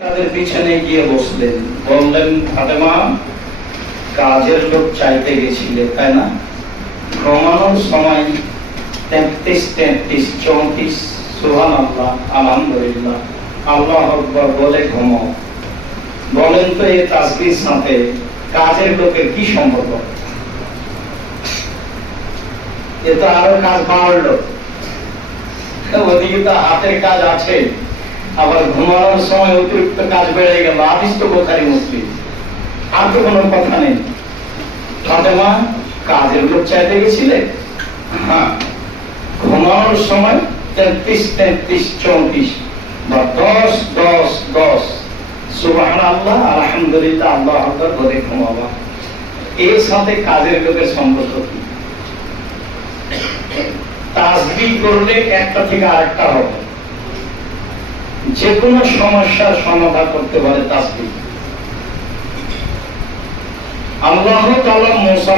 তাদের পিছনে গিয়ে বসলেন, বললেন, ফাতেমা, কাজের লোক চাইতে গেছিলে তাই না? ঘুমানোর সময় 33, 34, সুবহানাল্লাহ, আলহামদুলিল্লাহ, আল্লাহু আকবার বলে ঘুমাও। বলেন তো এই তাসবিহর সাথে কাজের লোকের কি সম্পর্ক? এ তো আরো কাজ বাড়লো, ওদিকে তো হাতের কাজ আছে, আবার ঘুমানোর সময় অতিরিক্ত কাজ বেড়ে গেল। হাদিস তো বুখারী মুসলিম, আর তো কোনো কথা নেই। ফাতেমা, কাজের লোক চাইতে গেছিলে? হ্যাঁ। ঘুমানোর সময় 33, 34 বা 10, 10, 10 সুবহানাল্লাহ, আলহামদুলিল্লাহ, আল্লাহু আকবার বলে ঘুমাবা। এর সাথে কাজের লোকের সম্পর্ক কি? তাসবিহ করলে একটা থেকে আরেকটা হবে, যে কোনো সমস্যার সমাধান করতে পারে তাসবিহ। আল্লাহ তাআলা মুসা